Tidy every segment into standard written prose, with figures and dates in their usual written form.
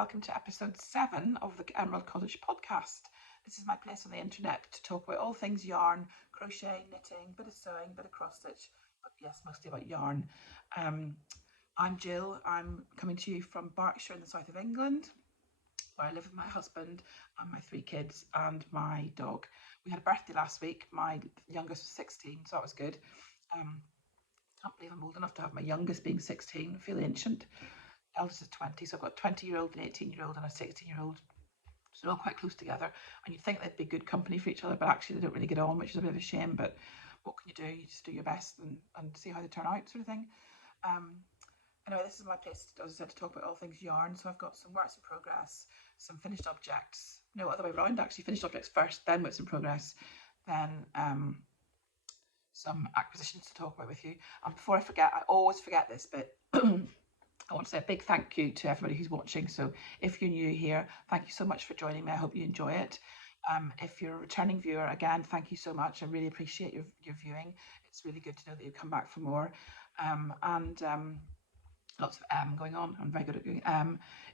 welcome to episode 7 of the Emerald Cottage podcast. This is my place on the internet to talk about all things yarn, crochet, knitting, bit of sewing, bit of cross stitch, but yes, mostly about yarn. I'm Jill. I'm coming to you from Berkshire in the south of England, where I live with my husband and my 3 kids and my dog. We had a birthday last week. My youngest was 16, so that was good. Can't believe I'm old enough to have my youngest being 16. I feel ancient. Eldest is 20, so I've got a 20-year-old, an 18-year-old and a 16-year-old. So they're all quite close together, and you'd think they'd be good company for each other, but actually they don't really get on, which is a bit of a shame. But what can you do? You just do your best and see how they turn out, sort of thing. Anyway, this is my place, as I said, to talk about all things yarn. So I've got some works in progress, some finished objects. No, other way around, actually. Finished objects first, then works in progress, then some acquisitions to talk about with you. And before I forget, I always forget this bit. I want to say a big thank you to everybody who's watching. So if you're new here, thank you so much for joining me. I hope you enjoy it. If you're a returning viewer, again, thank you so much. I really appreciate your viewing. It's really good to know that you come back for more. Lots of going on. I'm very good at doing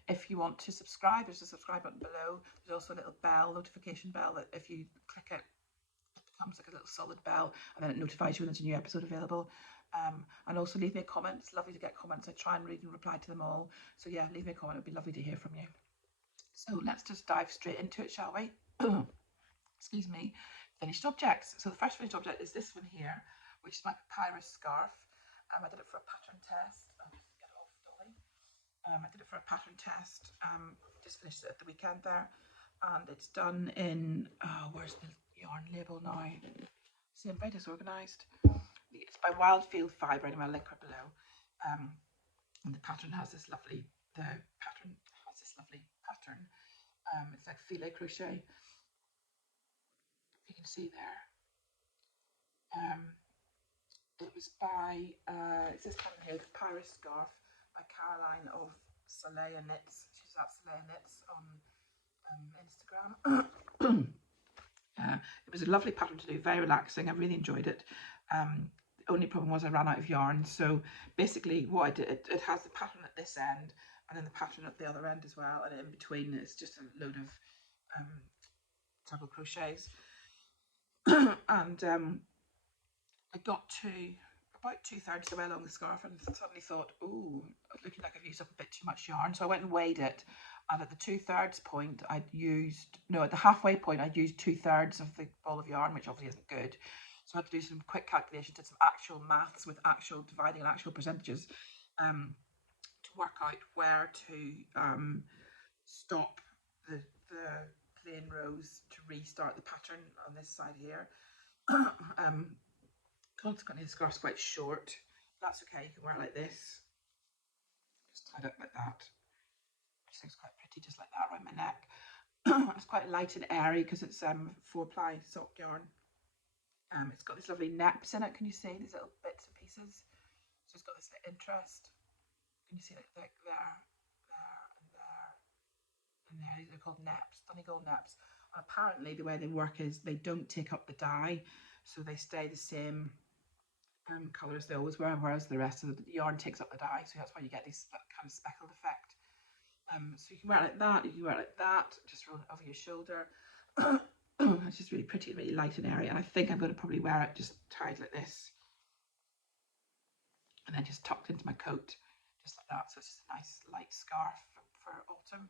if you want to subscribe, there's a subscribe button below. There's also a little bell, notification bell, that if you click it, it becomes like a little solid bell, and then it notifies you when there's a new episode available. And also leave me a comment. It's lovely to get comments. I try and read and reply to them all. So yeah, leave me a comment. It'd be lovely to hear from you. So let's just dive straight into it, shall we? Excuse me. Finished objects. So the first finished object is this one here, which is my Papyrus scarf. I did it for a pattern test. Oh, get it off, Dolly. I did it for a pattern test. Just finished it at the weekend there, and it's done in. Where's the yarn label now? See, I'm very disorganised. It's by Wildfield Fibre, and I'll link her below. And the pattern has this lovely. Pattern. It's like filet crochet. You can see there. It was by it's this pattern here, the Papyrus scarf by Caroline of Soleil Knits. She's at Soleil Knits on Instagram. It was a lovely pattern to do, very relaxing. I really enjoyed it. The only problem was I ran out of yarn. So basically what I did, it has the pattern at this end and then the pattern at the other end as well, and in between it's just a load of double crochets. And I got to about 2/3 of the way along the scarf and suddenly thought, oh, looking like I've used up a bit too much yarn. So I went and weighed it, and at the 2/3 point at the halfway point I'd used 2/3 of the ball of yarn, which obviously isn't good. So I had to do some quick calculations, did some actual maths with actual dividing and actual percentages to work out where to stop the plain rows to restart the pattern on this side here. Consequently, the scarf's quite short. That's okay, you can wear it like this. Just tied up like that. This thing's quite pretty, just like that around my neck. It's quite light and airy because it's 4-ply sock yarn. It's got these lovely neps in it. Can you see these little bits and pieces? So it's got this interest. Can you see like there, and there, and there? These are called neps, Donegal neps. And apparently the way they work is they don't take up the dye, so they stay the same colour as they always were, whereas the rest of the yarn takes up the dye. So that's why you get that kind of speckled effect. So you can wear it like that, you can wear it like that, just roll it over your shoulder. It's just really pretty and really light and airy, and I think I'm going to probably wear it just tied like this and then just tucked into my coat, just like that. So it's just a nice light scarf for autumn.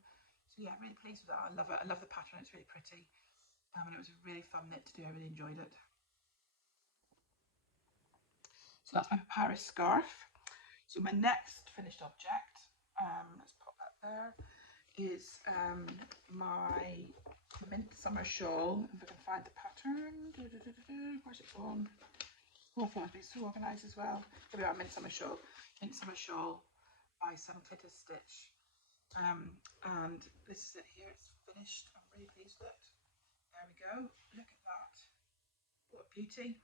So yeah, really pleased with that. I love it. I love the pattern. It's really pretty, and it was a really fun knit to do. I really enjoyed it. So that's my Papyrus scarf. So my next finished object, let's pop that there, is my Midsummer shawl. If I can find the pattern. Where's it gone? Oh, I've been so organised as well. Here we are, Midsummer shawl. Midsummer shawl by Some Glitter Stitch. And this is it here. It's finished. I'm really pleased with it. There we go. Look at that. What a beauty.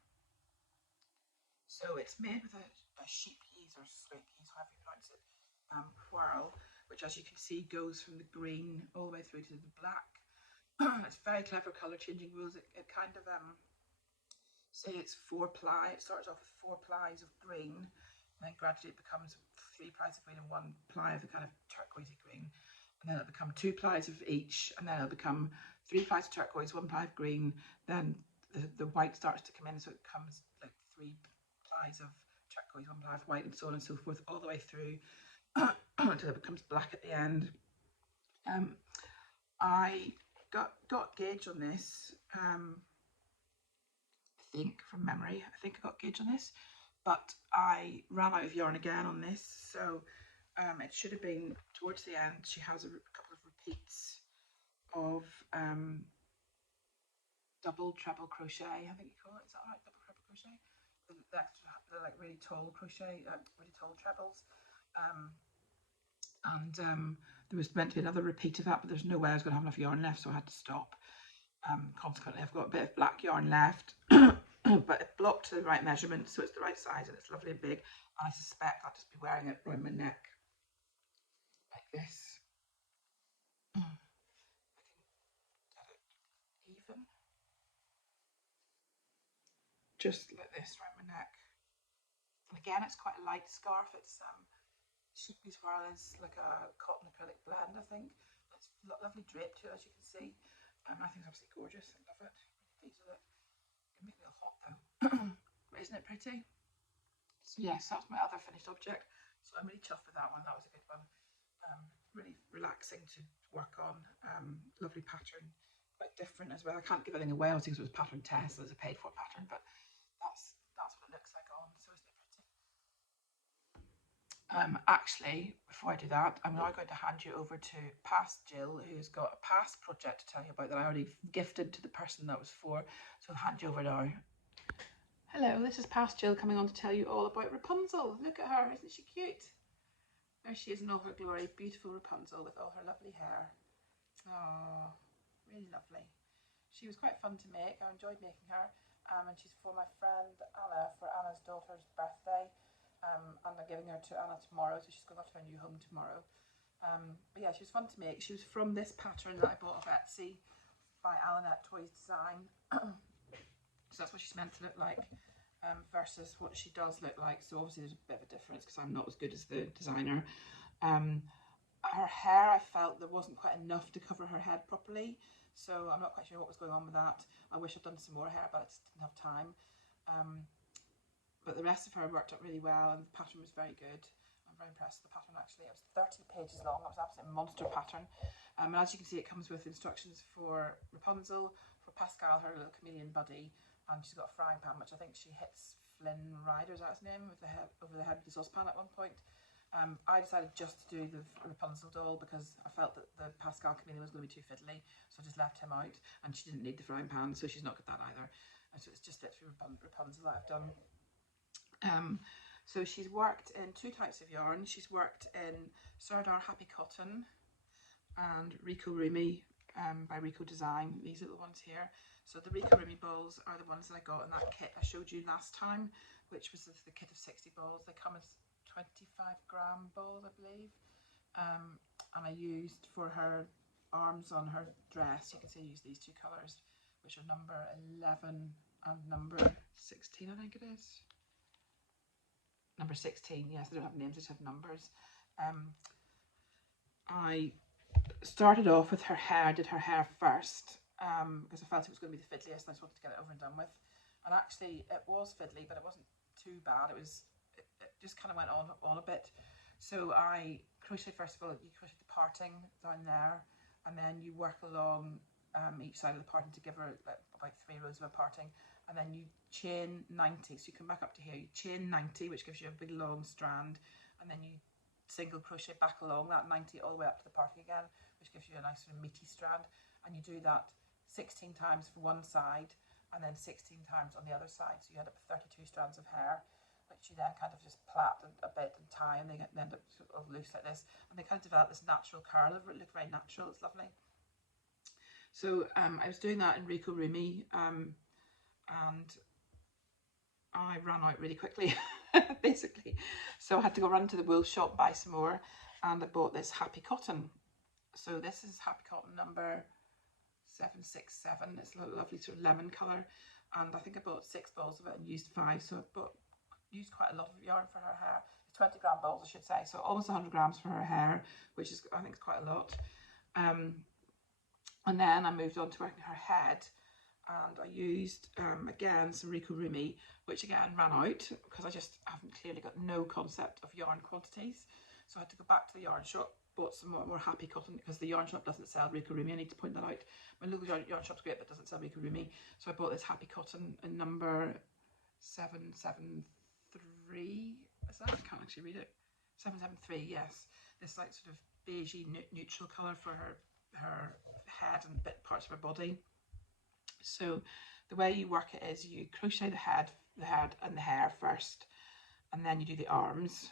So it's made with a sheep yeast or slate yeast, however you pronounce it, whirl, which as you can see goes from the green all the way through to the black. It's very clever colour changing rules. It kind of say it's 4-ply. It starts off with 4 plies of green, and then gradually it becomes 3 plies of green and 1 ply of the kind of turquoisey green. and then it'll become 2 plies of each, and then it'll become 3 plies of turquoise, 1 ply of green, then the white starts to come in, so it becomes like 3 plies of turquoise, 1 ply of white, and so on and so forth, all the way through until it becomes black at the end. I got gauge on this, I think from memory, I think I got gauge on this, but I ran out of yarn again on this, so it should have been towards the end. She has a couple of repeats of double treble crochet, I think you call it, is that right? Double treble crochet, the like really tall crochet, really tall trebles, and there was meant to be another repeat of that, but there's no way I was going to have enough yarn left, so I had to stop. Consequently, I've got a bit of black yarn left, but it blocked to the right measurement, so it's the right size and it's lovely and big. And I suspect I'll just be wearing it around my neck like this. I can get it even, just like this around my neck. And again, it's quite a light scarf. It's Sheepy's Floral is like a cotton acrylic blend, I think. It's lovely drape too, as you can see. I think it's absolutely gorgeous. I love it. Really pleased with it. It makes me feel hot though. But isn't it pretty? So yes, that's my other finished object. So I'm really chuffed with that one. That was a good one. Really relaxing to work on. Lovely pattern. Quite different as well. I can't give anything away. I was thinking it was pattern test. It was a paid for pattern, but that's what it looks like on. So isn't it pretty? Actually, before I do that, I'm now going to hand you over to Past Jill, who's got a past project to tell you about that I already gifted to the person that was for. So I'll hand you over now. Hello, this is Past Jill coming on to tell you all about Rapunzel. Look at her, isn't she cute? There she is in all her glory, beautiful Rapunzel with all her lovely hair. Oh, really lovely. She was quite fun to make. I enjoyed making her, and she's for my friend Anna for Anna's daughter's birthday. And I'm giving her to Anna tomorrow, so she's going off to her new home tomorrow. But yeah, she was fun to make. She was from this pattern that I bought off Etsy by Alanette Toys Design. So that's what she's meant to look like versus what she does look like. So obviously there's a bit of a difference because I'm not as good as the designer. Her hair, I felt there wasn't quite enough to cover her head properly. So I'm not quite sure what was going on with that. I wish I'd done some more hair, but I just didn't have time. But the rest of her worked out really well, and the pattern was very good. I'm very impressed with the pattern actually. It was 30 pages long. It was an absolute monster pattern. And as you can see, it comes with instructions for Rapunzel, for Pascal, her little chameleon buddy, and she's got a frying pan, which I think she hits Flynn Rider, is that his name, with the head, over the head of the saucepan at one point. I decided just to do the Rapunzel doll because I felt that the Pascal chameleon was going to be too fiddly, so I just left him out, and she didn't need the frying pan, so she's not got that either. And so it's just literally Rapunzel that I've done. So she's worked in 2 types of yarn. She's worked in Sardar Happy Cotton and Rico Rumi by Rico Design. These are the ones here. So the Rico Rumi balls are the ones that I got in that kit I showed you last time, which was the kit of 60 balls. They come as 25-gram balls, I believe. And I used for her arms on her dress, you can see I used these 2 colours, which are number 11 and number 16, I think it is. Number 16, yes, they don't have names, they just have numbers. I started off with her hair, did her hair first, because I felt it was going to be the fiddliest and I just wanted to get it over and done with. And actually, it was fiddly, but it wasn't too bad. It just kind of went on a bit. So I crocheted, first of all, you crochet the parting down there, and then you work along each side of the parting to give her like, about 3 rows of a parting. And then you chain 90, so you come back up to here, you chain 90, which gives you a big long strand, and then you single crochet back along that 90 all the way up to the parting again, which gives you a nice sort of meaty strand. And you do that 16 times for one side and then 16 times on the other side, so you end up with 32 strands of hair, which you then kind of just plait a bit and tie, and they end up sort of loose like this, and they kind of develop this natural curl over it. Look very natural, it's lovely. So I was doing that in Rico Rumi, and I ran out really quickly, basically. So I had to go run to the wool shop, buy some more, and I bought this Happy Cotton. So this is Happy Cotton number 767. It's a lovely sort of lemon colour, and I think I bought 6 balls of it and used 5, so I used quite a lot of yarn for her hair. 20-gram balls, I should say, so almost 100 grams for her hair, which is, I think, is quite a lot. And then I moved on to working her head, and I used again some Rico Rumi, which again ran out because I just haven't clearly got no concept of yarn quantities. So I had to go back to the yarn shop, bought some more happy cotton because the yarn shop doesn't sell Rico Rumi. I need to point that out. My local yarn shop's great, but doesn't sell Rico Rumi. So I bought this happy cotton in number 773. Is that? I can't actually read it. 773. Yes, this like sort of beigey neutral colour for her head and bit parts of her body. So the way you work it is you crochet the head and the hair first, and then you do the arms,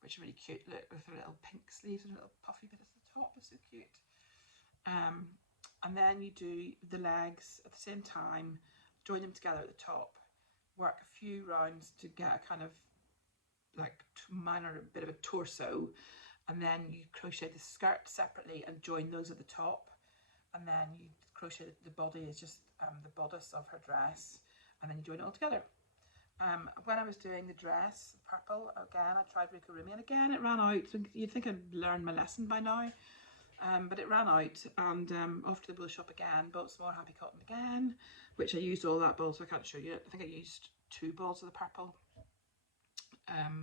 which are really cute. Look, with her little pink sleeves and a little puffy bit at the top. It's so cute. And then you do the legs at the same time, join them together at the top, work a few rounds to get a kind of like minor bit of a torso, and then you crochet the skirt separately and join those at the top, and then you crochet the body is just the bodice of her dress, and then you join it all together. When I was doing the dress, purple, again I tried Rico Rumi, and again it ran out. You'd think I'd learned my lesson by now, but it ran out, and off to the wool shop again, bought some more happy cotton again, which I used all that ball, so I can't show you it. I think I used 2 balls of the purple.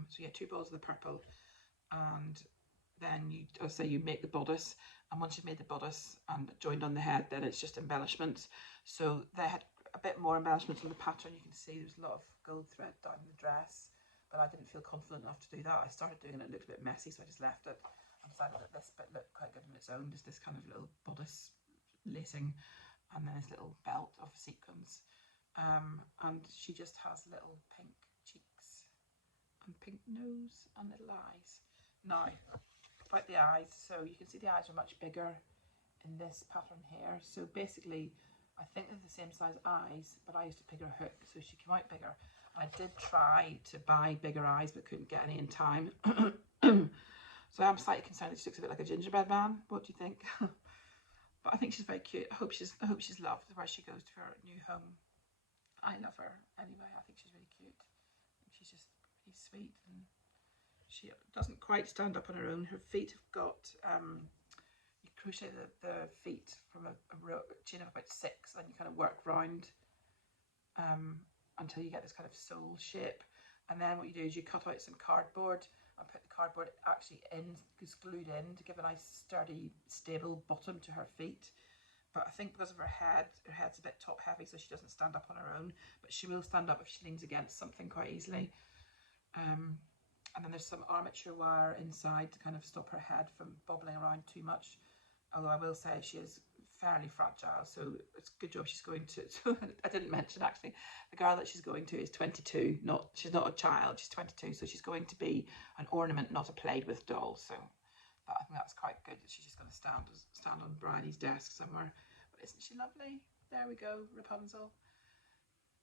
So yeah, 2 balls of the purple, and then you make the bodice, and once you've made the bodice and joined on the head, then it's just embellishments. So they had a bit more embellishments on the pattern. You can see there's a lot of gold thread down the dress, but I didn't feel confident enough to do that. I started doing it, it looked a bit messy, so I just left it. I decided that this bit looked quite good on its own, just this kind of little bodice lacing, and then this little belt of sequins. And she just has little pink cheeks and pink nose and little eyes. Now, about the eyes, so you can see the eyes are much bigger in this pattern here. So basically, I think they're the same size eyes, but I used a bigger hook, so she came out bigger. I did try to buy bigger eyes, but couldn't get any in time. So I'm slightly concerned that she looks a bit like a gingerbread man. What do you think? But I think she's very cute. I hope she's loved where she goes to her new home. I love her anyway. I think she's really cute. She's just really sweet, and she doesn't quite stand up on her own. Her feet have got you crochet the feet from a chain of about 6, and you kind of work round until you get this kind of sole shape. And then what you do is you cut out some cardboard and put the cardboard actually in, it's glued in to give a nice sturdy stable bottom to her feet. But I think because of her head's a bit top heavy, so she doesn't stand up on her own, but she will stand up if she leans against something quite easily. And then there's some armature wire inside to kind of stop her head from bobbling around too much. Although I will say she is fairly fragile, so it's a good job she's going to. So I didn't mention actually, the girl that she's going to is 22. She's not a child. She's 22, so she's going to be an ornament, not a played with doll. So I think that's quite good that she's just going to stand on Bridie's desk somewhere. But isn't she lovely? There we go, Rapunzel.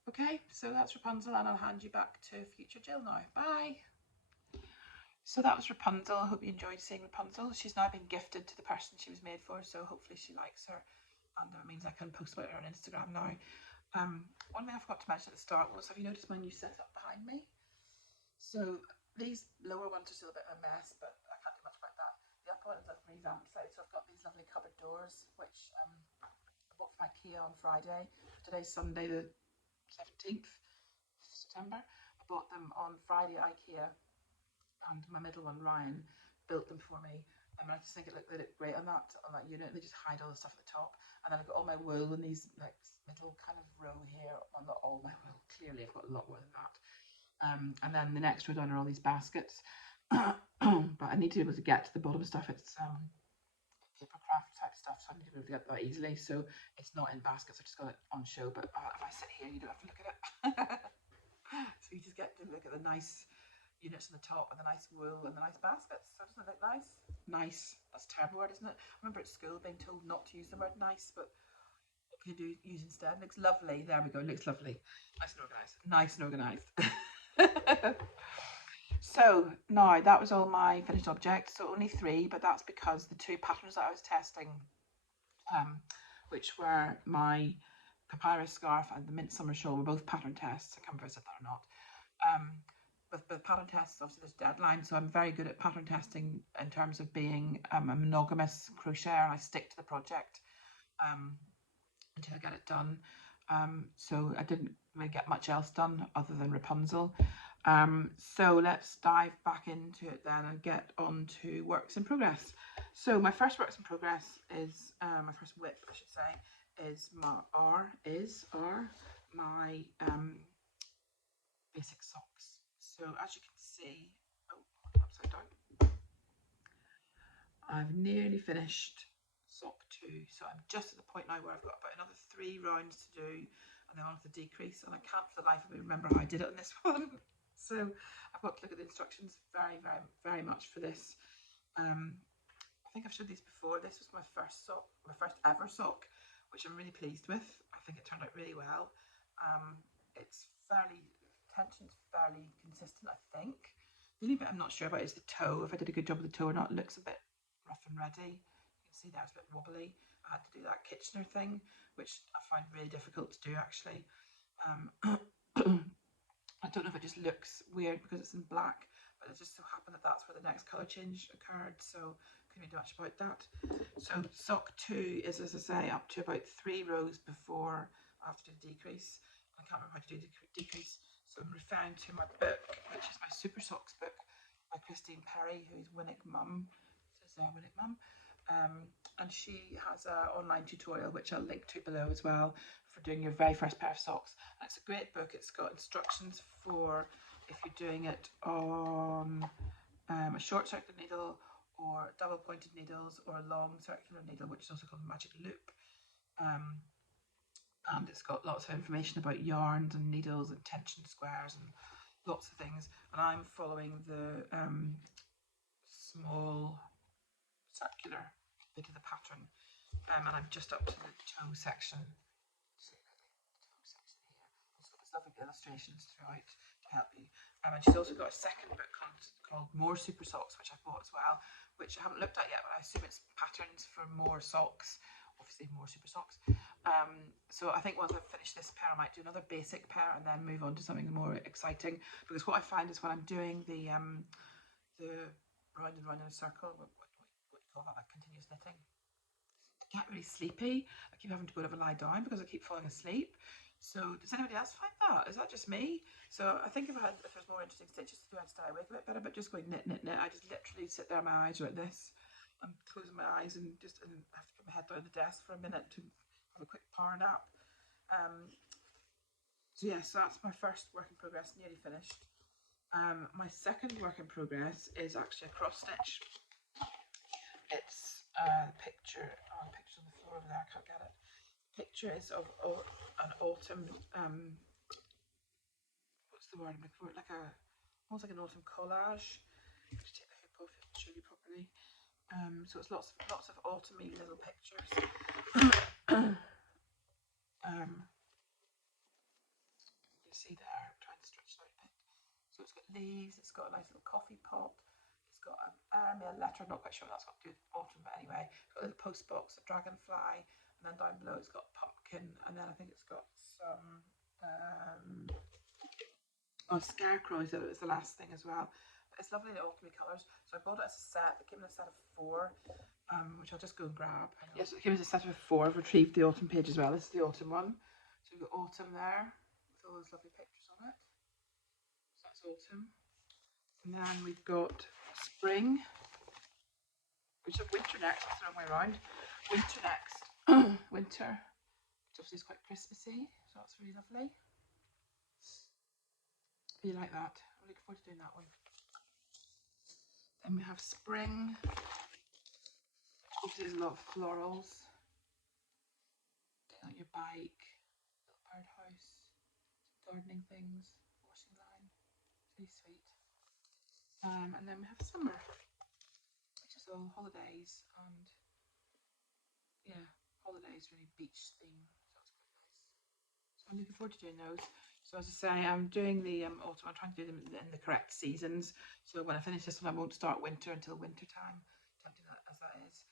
Okay, so that's Rapunzel, and I'll hand you back to future Jill now. Bye. So that was Rapunzel. I hope you enjoyed seeing Rapunzel. She's now been gifted to the person she was made for, so hopefully she likes her, and that means I can post about her on Instagram now. One thing I forgot to mention at the start was, have you noticed my new setup behind me? So these lower ones are still a bit of a mess, but I can't do much about that. The upper ones I've revamped slightly, so I've got these lovely cupboard doors, which I bought from IKEA on Friday. Today's Sunday the 17th of September. I bought them on Friday at IKEA, and my middle one, Ryan, built them for me. And I just think they look great on that unit. They just hide all the stuff at the top. And then I've got all my wool in these like middle kind of row here. Well, not all my wool, clearly I've got a lot more than that. And then the next row down are all these baskets. But I need to be able to get to the bottom stuff. It's paper craft type stuff, so I need to be able to get that easily. So it's not in baskets, I just got it on show. But if I sit here, you don't have to look at it. So you just get to look at the nice units on the top and the nice wool and the nice baskets. So doesn't it look nice? Nice. That's a terrible word, isn't it? I remember at school being told not to use the word nice, but what can you use instead? It looks lovely. There we go. It looks lovely. Nice and organised. Nice and organised. So now that was all my finished objects. So only 3, but that's because the 2 patterns that I was testing, which were my Papyrus scarf and the mint summer shawl, were both pattern tests. I can't remember if I said that or not. with pattern tests, obviously there's deadlines, so I'm very good at pattern testing in terms of being a monogamous crocheter. I stick to the project until I get it done. So I didn't really get much else done other than Rapunzel. So let's dive back into it then and get on to works in progress. So my first works in progress is, my first WIP I should say, is my basic socks. So as you can see, oh, upside down, I've nearly finished sock 2, so I'm just at the point now where I've got about another 3 rounds to do, and then I'll have to decrease, and I can't for the life of me remember how I did it on this one. So I've got to look at the instructions very much for this. I think I've showed these before. This was my first sock, my first ever sock, which I'm really pleased with. I think it turned out really well. It's tension's fairly consistent, I think. The only bit I'm not sure about is the toe. If I did a good job with the toe or not. It looks a bit rough and ready. You can see there's a bit wobbly. I had to do that Kitchener thing, which I find really difficult to do actually. I don't know if it just looks weird because it's in black, but it just so happened that that's where the next colour change occurred, so couldn't really do much about that. So sock 2 is, as I say, up to about 3 rows before I have to do the decrease. I can't remember how to do the decrease, so I'm referring to my book, which is my Super Socks book by Christine Perry, who's Winnick Mum. This is Winnick Mum. And she has an online tutorial which I'll link to below as well for doing your very first pair of socks. And it's a great book. It's got instructions for if you're doing it on a short circular needle or double pointed needles or a long circular needle, which is also called a magic loop. And it's got lots of information about yarns and needles and tension squares and lots of things. And I'm following the small circular bit of the pattern, and I'm just up to the toe section. It's got these lovely illustrations throughout to help you. And she's also got a second book called More Super Socks, which I've bought as well, which I haven't looked at yet, but I assume it's patterns for more socks, obviously more super socks. So I think once I've finished this pair, I might do another basic pair and then move on to something more exciting, because what I find is when I'm doing the round and round in a circle, what do you call that, continuous knitting, I get really sleepy. I keep having to go over and lie down because I keep falling asleep. So does anybody else find that? Is that just me? So I think if there's more interesting stitches to do, I'd stay awake a bit better, but just going knit, knit, knit, I just literally sit there, my eyes are like this. I'm closing my eyes and have to put my head down the desk for a minute to have a quick power nap. So yes, so that's my first work in progress, nearly finished. My second work in progress is actually a cross stitch. It's a picture on the floor over there, I can't get it. The picture is of an autumn, what's the word I'm looking for? Almost like an autumn collage. Just take the hoop off it to show you properly. So it's lots of autumny little pictures. You see there, I'm trying to stretch it out a bit. So it's got leaves, it's got a nice little coffee pot, it's got a letter, I'm not quite sure what that's got to do with autumn, but anyway, it's got a little post box, a dragonfly, and then down below it's got a pumpkin, and then I think it's got some scarecrows. It was the last thing as well. But it's lovely little autumny colours. So I bought it as a set. It came in a set of 4, which I'll just go and grab. Yes, it came in a set of 4. I've retrieved the autumn page as well. This is the autumn one. So we've got autumn there with all those lovely pictures on it. So that's autumn. And then we've got spring, which is winter next. That's the wrong way around. Winter next. Winter, which obviously is quite Christmassy. So that's really lovely. You like that? I'm looking forward to doing that one. Then we have spring. Obviously there's a lot of florals. Take out your bike, little birdhouse, some gardening things, washing line. It's really sweet. And then we have summer, which is all holidays and holidays, really beach theme. So that's quite nice. So I'm looking forward to doing those. So as I say, I'm doing the autumn. I'm trying to do them in the correct seasons. So when I finish this one, I won't start winter until winter time. Tempting that as that is.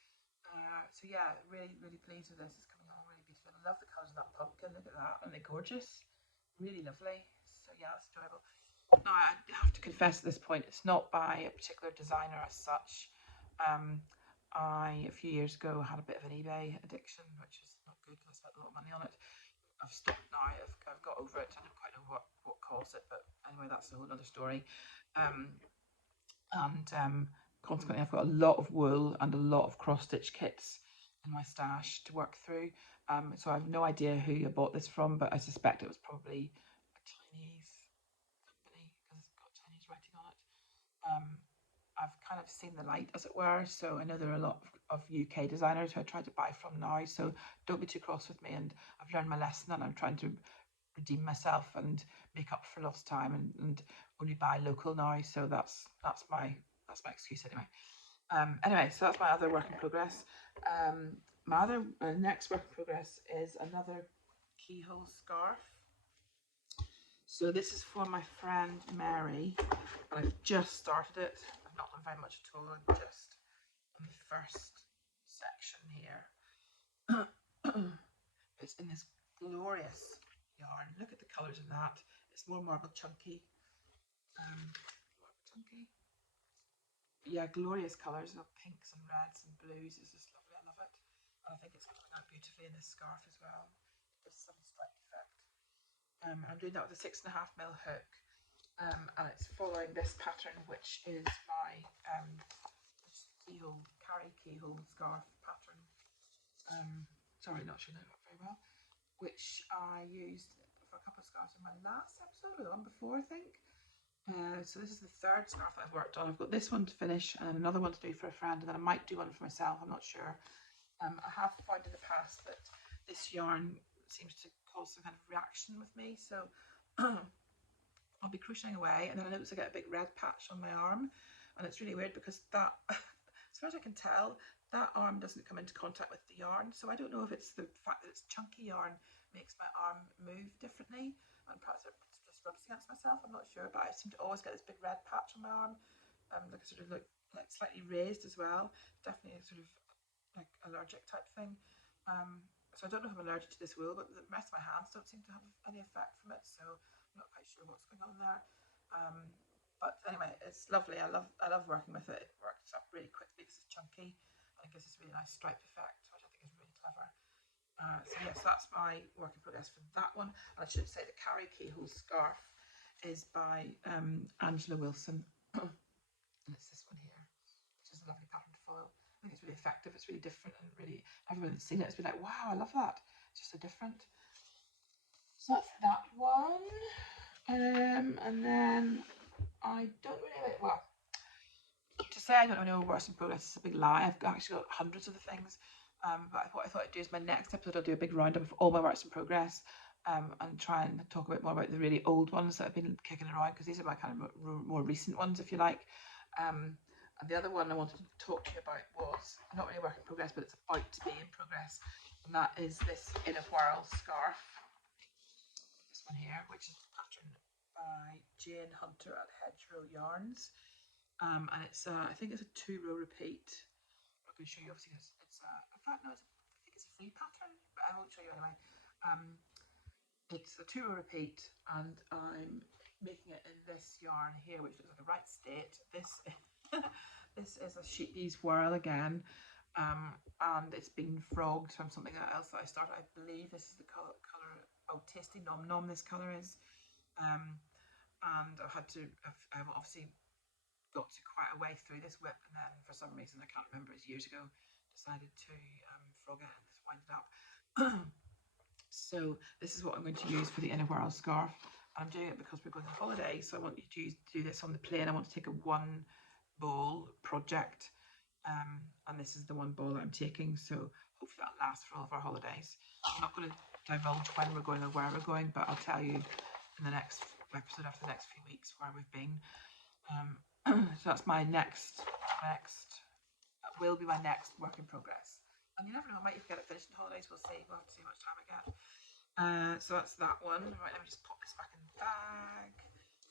So yeah, really, really pleased with this. It's coming along really beautiful. I love the colours of that pumpkin. Look at that, and they're gorgeous. Really lovely. So yeah, that's enjoyable. Now, I have to confess at this point, it's not by a particular designer as such. A few years ago, had a bit of an eBay addiction, which is not good because I spent a lot of money on it. I've stopped now. I've got over it. I don't quite know what caused it, but anyway, that's a whole other story. Um, and consequently, I've got a lot of wool and a lot of cross stitch kits in my stash to work through. So I have no idea who I bought this from, but I suspect it was probably a Chinese company because it's got Chinese writing on it. I've kind of seen the light, as it were, so I know there are a lot of UK designers who I try to buy from now. So don't be too cross with me, and I've learned my lesson, and I'm trying to redeem myself and make up for lost time, and only buy local now. So that's my excuse anyway. Anyway, so that's my other work in progress. My other next work in progress is another keyhole scarf. So this is for my friend Mary, and I've just started it. I've not done very much at all. I'm just on the first section here. It's in this glorious yarn. Look at the colours in that. It's more marble chunky. Yeah, glorious colours of pinks and reds and blues. It's just lovely. I love it. And I think it's coming out beautifully in this scarf as well. There's some striped effect. I'm doing that with a 6.5mm hook. And it's following this pattern, which is my keyhole scarf pattern. Sorry, not showing that very well. Which I used for a couple of scarves in my last episode, or the one before, I think. So this is the third scarf that I've worked on. I've got this one to finish and another one to do for a friend, and then I might do one for myself. I'm not sure. I have found in the past that this yarn seems to cause some kind of reaction with me, so I'll be crocheting away, and then I notice I get a big red patch on my arm, and it's really weird because that, as far as I can tell, that arm doesn't come into contact with the yarn. So I don't know if it's the fact that it's chunky yarn makes my arm move differently, and perhaps it just rubs against myself. I'm not sure, but I seem to always get this big red patch on my arm, like sort of like slightly raised as well. Definitely a sort of like allergic type thing. So I don't know if I'm allergic to this wool, but the rest of my hands don't seem to have any effect from it. So I'm not quite sure what's going on there. But anyway, it's lovely. I love working with it. It works up really quickly because it's chunky and it gives this really nice stripe effect, which I think is really clever. So yes, that's my work in progress for that one. And I should say the Carrie Keyhole scarf is by Angela Wilson. And it's this one here, which is a lovely pattern to foil. I think it's really effective. It's really different, and really everyone that's seen it has been like, wow, I love that. It's just so different. So that's that one. And then I don't really well, to say I don't know works in progress is a big lie. I've actually got hundreds of the things. But what I thought I'd do is my next episode I'll do a big roundup of all my works in progress. And try and talk a bit more about the really old ones that have been kicking around, because these are my kind of more recent ones, if you like. And the other one I wanted to talk to you about was not really work in progress, but it's about to be in progress, and that is this In a Whirl scarf. This one here, which is patterned by Jane Hunter at Hedgerow Yarns, and it's I think it's a 2-row repeat. I'm going to show you. Obviously, it's in fact no, I think it's a free pattern, but I won't show you anyway. It's a 2-row repeat, and I'm making it in this yarn here, which looks like a right state. This this is a sheepy's whirl again, and it's been frogged from something else that I started. I believe this is the color. Oh, Tasty Nom Nom. This color is, and I've obviously got to quite a way through this whip, and then for some reason I can't remember, it's years ago, decided to frog it and wind it up. So this is what I'm going to use for the In a Whirl scarf. I'm doing it because we're going on holiday, so I want you to do this on the plane. I want to take a 1-ball project, and this is the 1 ball that I'm taking, so hopefully that'll last for all of our holidays. I'm not going to divulge when we're going or where we're going, but I'll tell you in the next episode after the next few weeks where we've been. So that's my next will be my next work in progress. And you never know, I might even get it finished in holidays. We'll see. We'll have to see how much time I get. So that's that one. Right, let me just pop this back in the bag.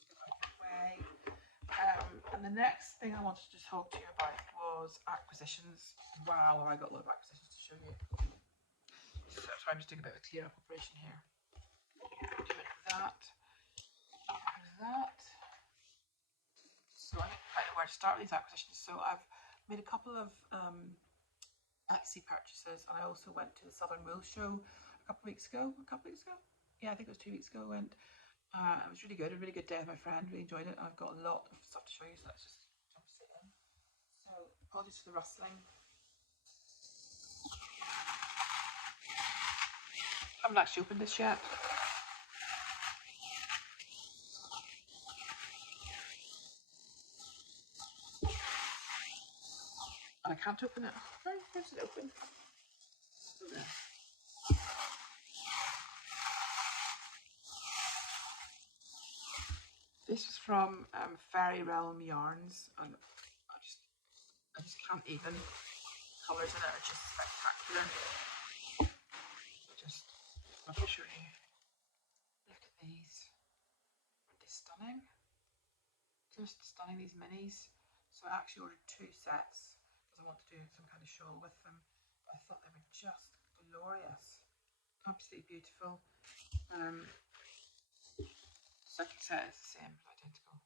Get it out of the way. And the next thing I wanted to talk to you about was acquisitions. Wow, I got a lot of acquisitions to show you. So I'm just doing a bit of a clear up operation here. Doing that. That. to start these acquisitions. So I've made a couple of Etsy purchases, and I also went to the Southern Wool Show a couple of weeks ago. Yeah, I think it was 2 weeks ago. I went. It was really good. A really good day with my friend. Really enjoyed it. I've got a lot of stuff to show you, so let's just jump straight in. So apologies for the rustling. I haven't actually opened this yet. And I can't open it. Where's it open? Oh, there. This is from Fairy Realm Yarns, and I just can't even. Colours in it are just spectacular. Just let me show you. Look at these. Aren't they stunning? Just stunning, these minis. So I actually ordered 2 sets because I want to do some kind of shawl with them. But I thought they were just glorious. Absolutely beautiful. Second set is the same, identical.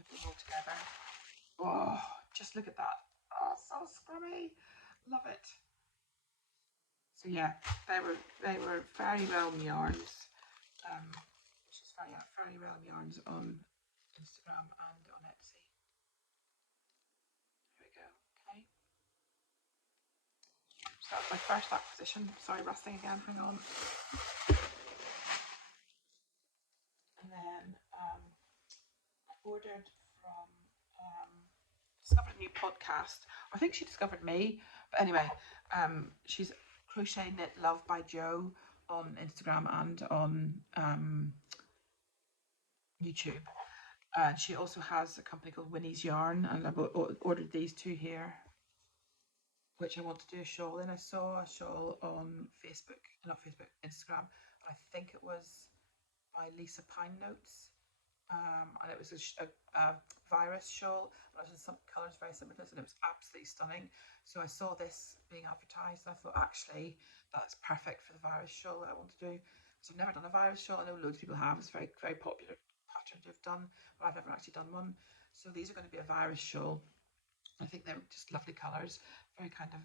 Look at them all together. Oh, just look at that. Oh, so scrummy. Love it. So yeah, they were Fairy Realm Yarns, which is Fairy Realm Yarns on Instagram and on Etsy. Here we go. Okay. So that's my first acquisition. Sorry, rustling again. Hang on. And then I ordered from discovered a new podcast. I think she discovered me, but anyway, she's Crochet Knit Love by Jo on Instagram and on YouTube. And she also has a company called Winnie's Yarn, and I ordered these 2 here, which I want to do a shawl in. I saw a shawl on Facebook, not Facebook, Instagram, and I think it was by Lisa Pine Notes. And it was a virus shawl, but it was in some colours very similar to this, and it was absolutely stunning. So I saw this being advertised, and I thought, actually, that's perfect for the virus shawl that I want to do. So I've never done a virus shawl. I know loads of people have. It's very, very popular pattern to have done, but I've never actually done one. So these are going to be a virus shawl. I think they're just lovely colours, very kind of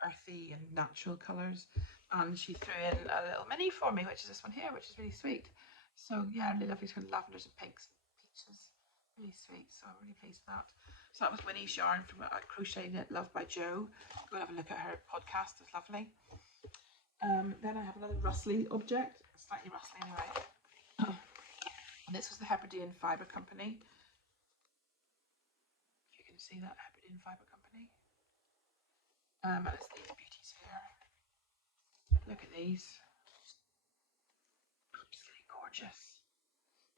earthy and natural colours. And she threw in a little mini for me, which is this one here, which is really sweet. So yeah, really lovely kind of lavenders and pinks and peaches. Really sweet. So I'm really pleased with that. So that was Winnie's Yarn from Crochet Knit Love by Jo. Go and have a look at her podcast. It's lovely. Then I have another rustly object, slightly rustly anyway. And this was the Hebridean Fibre Company. If you can see that, Hebridean Fibre Company. And it's these beauties here. Look at these. Absolutely gorgeous.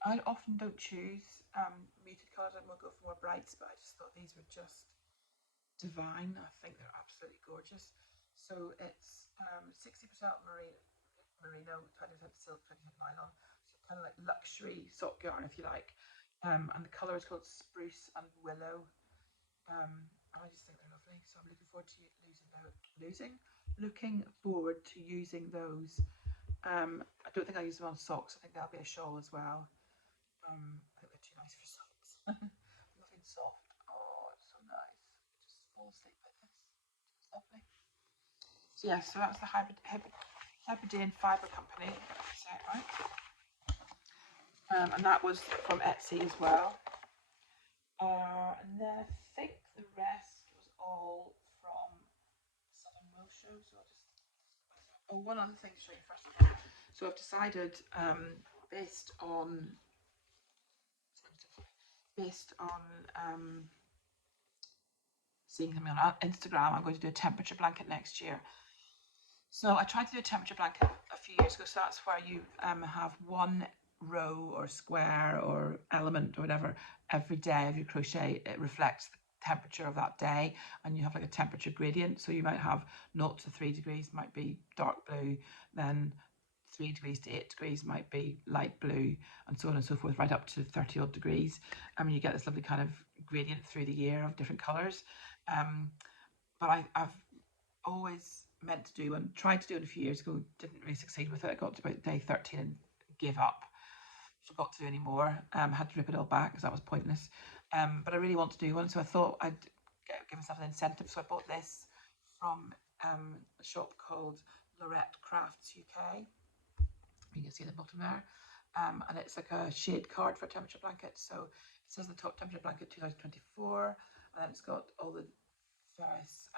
I often don't choose muted colours. I will go for more brights, but I just thought these were just divine. I think they're absolutely gorgeous. So it's 60% merino, 20% silk, 20% nylon. So kind of like luxury sock yarn, if you like. And the colour is called Spruce and Willow. I just think they're lovely. So I'm looking forward to using those. I don't think I'll use them on socks. I think that'll be a shawl as well. I think they're too nice for socks. Nothing soft. Oh, it's so nice. Just fall asleep like this. It's lovely. So yeah, so that's the Hebridean Fibre Company. Say it right. And that was from Etsy as well. And then I think the rest was all from Southern Wool Show. So one other thing to show you first of all. So I've decided, based on seeing something on Instagram, I'm going to do a temperature blanket next year. So I tried to do a temperature blanket a few years ago. So that's where you have one row or square or element or whatever every day of your crochet. It reflects the temperature of that day, and you have like a temperature gradient. So you might have 0 to 3 degrees might be dark blue, then 3 degrees to 8 degrees might be light blue, and so on and so forth, right up to 30 odd degrees. I mean, you get this lovely kind of gradient through the year of different colours. But I've always meant to do one, tried to do it a few years ago, didn't really succeed with it. I got to about day 13 and gave up, forgot to do any more. Had to rip it all back because that was pointless. but I really want to do one, so I thought I'd give myself an incentive. So I bought this from a shop called Lorette Crafts UK. You can see the bottom there. And it's like a shade card for a temperature blanket. So it says the top temperature blanket 2024, and then it's got all the various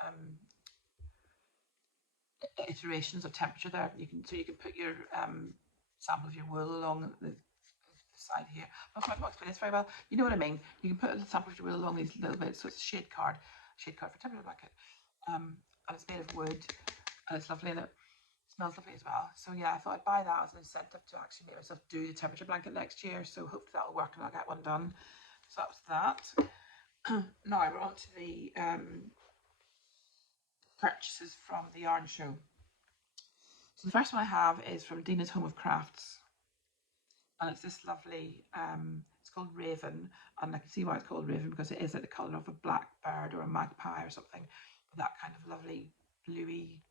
iterations of temperature there. You can put your sample of your wool along the side here. I'm not quite explain this very well. You know what I mean? You can put a sample of your wool along these little bits. So it's a shade card for temperature blanket. And it's made of wood, and it's lovely, and it smells lovely as well. So yeah, I thought I'd buy that as an incentive to actually make myself do the temperature blanket next year. So hopefully that'll work and I'll get one done. So that was that. Now we're on to the purchases from the yarn show. So the first one I have is from Dina's Home of Crafts, and it's this lovely, it's called Raven, and I can see why it's called Raven because it is like the colour of a black bird or a magpie or something, with that kind of lovely bluey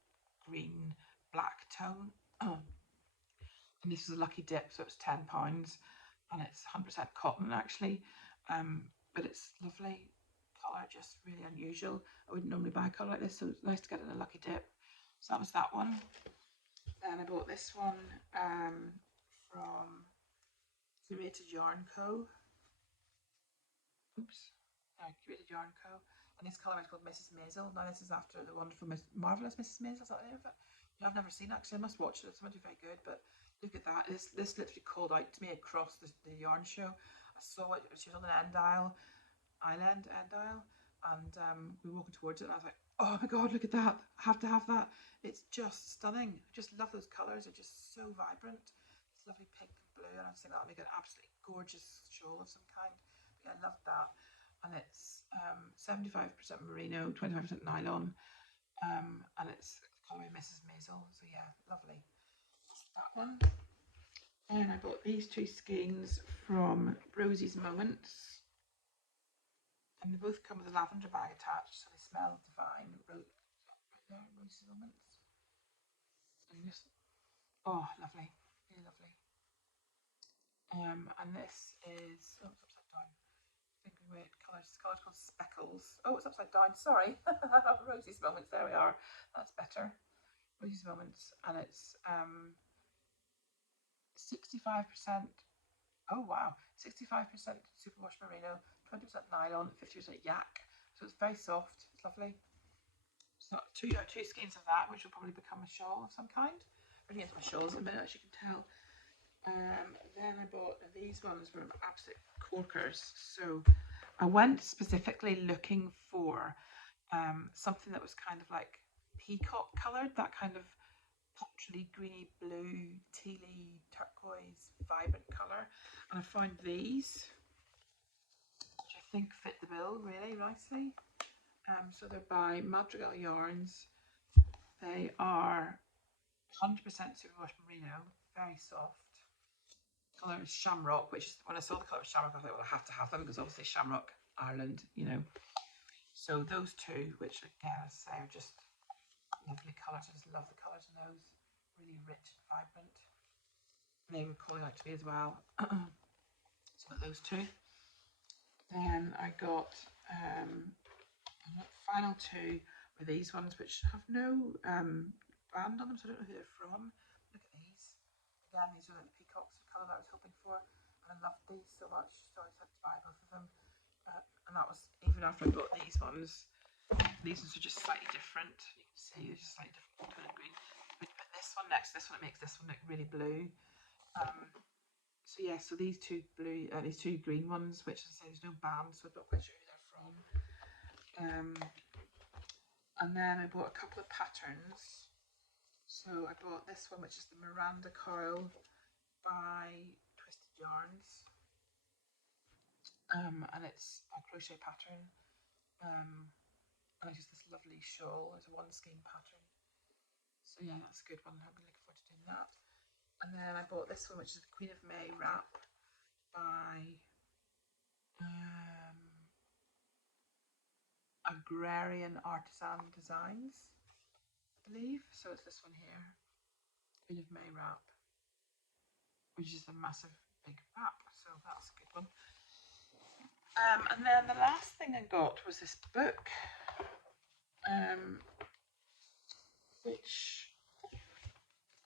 green black tone. And this is a lucky dip, so it's £10, and it's 100% cotton actually, but it's lovely colour, just really unusual. I wouldn't normally buy a colour like this, so it's nice to get in a lucky dip. So that was that one. Then I bought this one from Curated Yarn Co. Curated Yarn Co. And this colour is called Mrs. Maisel. Now this is after the wonderful Marvellous Mrs. Maisel, is that the name of it? I've never seen it actually, I must watch it, it's meant to be very good, but look at that. This literally called out to me across the yarn show. I saw it, she was on an end aisle, and we were walking towards it, and I was like, oh my god, look at that, I have to have that. It's just stunning. I just love those colours, they're just so vibrant. It's lovely pink and blue, and I just think that'll make an absolutely gorgeous shawl of some kind. But yeah, I love that. And it's 75% merino, 25% nylon, and it's colour Mrs. Maisel. So yeah, lovely. That's that one. And I bought these two skeins from Rosie's Moments, and they both come with a lavender bag attached, so they smell divine. Right there, Rosie's Moments. And just, oh, lovely, really lovely. And this is, oh, it's upside down. Thinking weird colours. This colour's called Speckles. Oh, it's upside down. Sorry. Rosie's Moments. There we are. That's better. Rosie's Moments, and it's 65%. Oh wow, 65% superwash merino, 20% nylon, 50% yak. So it's very soft. It's lovely. So two skeins of that, which will probably become a shawl of some kind. I'm really into my shawls in a minute, as you can tell. Then I bought these ones were absolute corkers. So I went specifically looking for something that was kind of like peacock coloured, that kind of pottery greeny blue, tealy, turquoise, vibrant colour. And I found these, which I think fit the bill really nicely. So they're by Madrigal Yarns. They are 100% superwash merino, very soft. Colour is Shamrock, which is, when I saw the colour of Shamrock, I thought, well, I have to have them because obviously Shamrock, Ireland, you know. So those two, which again, as I say, are just lovely colours. I just love the colours in those. Really rich and vibrant. And they were calling out to me as well. So those two. Then I got the final two were these ones, which have no brand on them, so I don't know who they're from. Look at these. Again, these are the peacocks, the colour that I was hoping for, and I loved these so much, so I had to buy both of them. And that was even after I bought these ones. These ones are just slightly different. You can see they're just slightly different tone of green. But you put this one next to this one, it makes this one look really blue. So yeah, so these two blue, these two green ones, which as I say, there's no band, so I'm not quite sure who they're from. And then I bought a couple of patterns. So I bought this one, which is the Miranda Coil by Twisted Yarns. And it's a crochet pattern. And it's just this lovely shawl. It's a one skein pattern. So yeah, that's a good one. I've been looking forward to doing that. And then I bought this one, which is the Queen of May wrap by Agrarian Artisan Designs, I believe. So it's this one here, Queen of May wrap, which is a massive big wrap. So that's a good one. And then the last thing I got was this book, which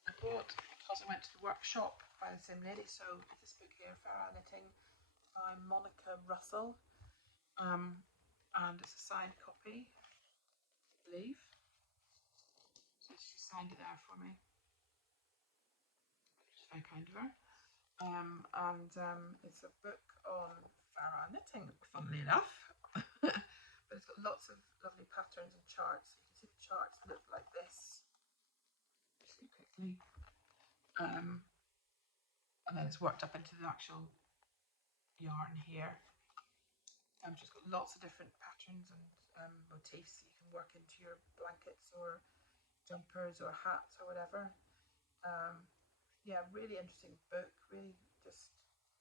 I bought because I went to the workshop by the same lady. So this book here, Floral Knitting by Monica Russell, and it's a signed copy, I believe. So she signed it there for me, which is very kind of her. It's a book on Floral knitting, funnily enough. But it's got lots of lovely patterns and charts. You can see the charts look like this. See quickly. And then it's worked up into the actual yarn here. She's got lots of different patterns and motifs that you can work into your blankets or jumpers or hats or whatever. Yeah, really interesting book. Really, just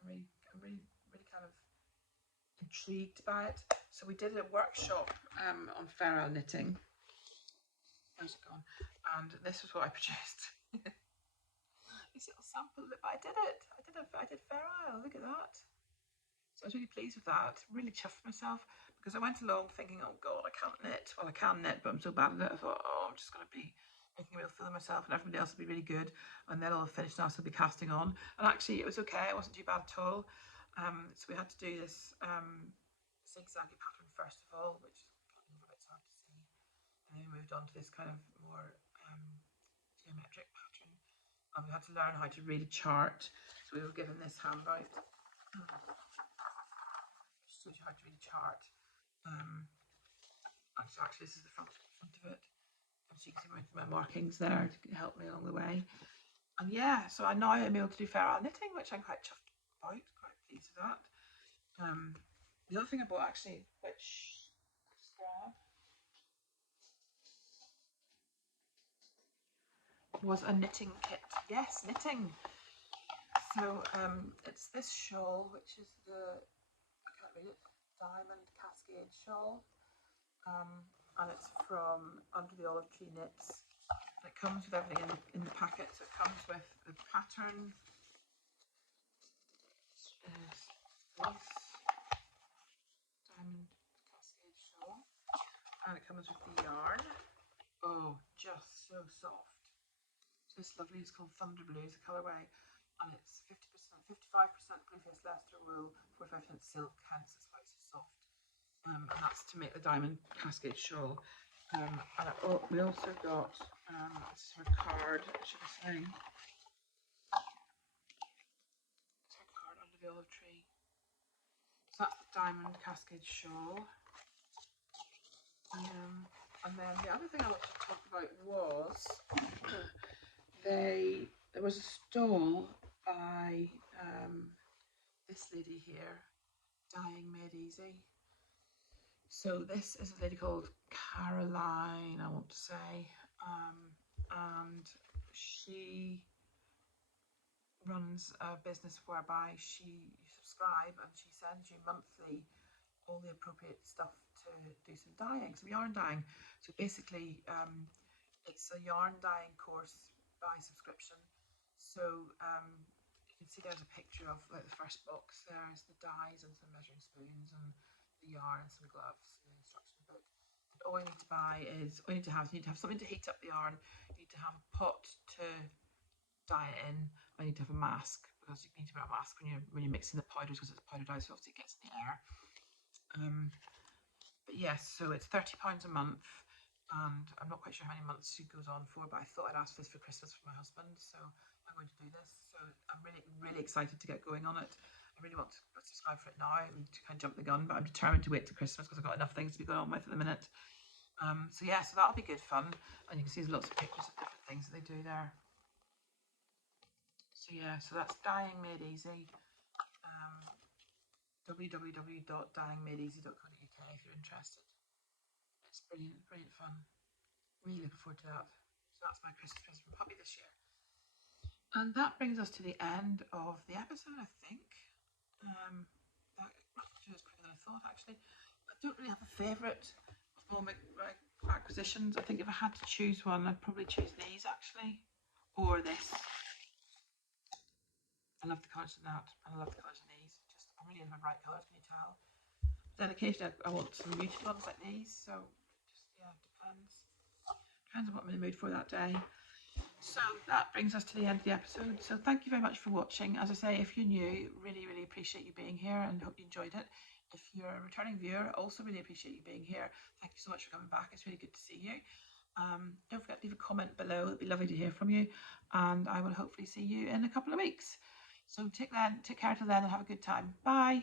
I'm really kind of intrigued by it. So we did a workshop on Floral knitting. Where's it gone? And this was what I produced. This little sample. But I did it. I did Floral. Look at that. So I was really pleased with that. Really chuffed myself because I went along thinking, oh God, I can't knit. Well, I can knit, but I'm so bad at it. I thought, oh, I'm just going to be making a real fool of myself, and everybody else will be really good. And then I'll have finished, and I'll be casting on. And actually, it was okay. It wasn't too bad at all. So we had to do this zigzaggy pattern first of all, which is a bit hard to see. And then we moved on to this kind of more geometric pattern. And we had to learn how to read a chart. So we were given this handout. Shows you how to read a chart. Actually, this is the front of it. And so you can see my markings there to help me along the way. And yeah, so now I'm able to do Floral knitting, which I'm quite chuffed about, quite pleased with that. The other thing I bought actually, which was a knitting kit. Yes, knitting. So it's this shawl, which is I can't read it, Diamond Cascade shawl. And it's from Under the Olive Tree Knits. And it comes with everything in the packet. So it comes with the pattern, this Diamond Cascade shawl, and it comes with the yarn. Oh, just so soft. So it's lovely. It's called Thunder Blue, it's a colourway, and it's 55% blue-faced Leicester wool, 45% silk, hence it's why it's so soft. And that's to make the Diamond Cascade shawl. And we also got this is her card, should I say? It's her card Under the Olive Tree. So that's the Diamond Cascade shawl. And then the other thing I wanted to talk about was there was a stall by this lady here, Dyeing Made Easy. So this is a lady called Caroline, I want to say, and she runs a business whereby you subscribe and she sends you monthly all the appropriate stuff to do some dyeing, some yarn dyeing. So basically it's a yarn dyeing course by subscription. So you can see there's a picture of like the first box. There's the dyes and some measuring spoons and the yarn and some gloves and the instruction book. And all you need to buy is, you need to have something to heat up the yarn. You need to have a pot to dye it in. I need to have a mask because you need to wear a mask when you're mixing the powders because it's powder dye, so obviously it gets in the air. But yes, so it's £30 a month, and I'm not quite sure how many months she goes on for, but I thought I'd ask for this for Christmas for my husband, so I'm going to do this. So I'm really excited to get going on it. I really want to subscribe for it now and to kind of jump the gun, but I'm determined to wait till Christmas because I've got enough things to be going on with at the minute. So yeah, so that'll be good fun, and you can see there's lots of pictures of different things that they do there. So yeah, so that's Dyeing Made Easy. www.dyingmadeeasy.co.uk if you're interested. It's brilliant fun. Really looking forward to that. So that's my Christmas present from Puppy this year. And that brings us to the end of the episode, I think. That was quicker than I thought, actually. I don't really have a favourite of all my acquisitions. I think if I had to choose one, I'd probably choose these, actually. Or this. I love the colours in that, and I love the colours in these. I'm really in my bright colours, can you tell? Then occasionally I want some muted ones like these. So just, yeah, depends on what I'm in the mood for that day. So that brings us to the end of the episode. So thank you very much for watching. As I say, if you're new, really, really appreciate you being here and hope you enjoyed it. If you're a returning viewer, also really appreciate you being here. Thank you so much for coming back. It's really good to see you. Don't forget to leave a comment below. It'd be lovely to hear from you. And I will hopefully see you in a couple of weeks. So take care till then and have a good time. Bye.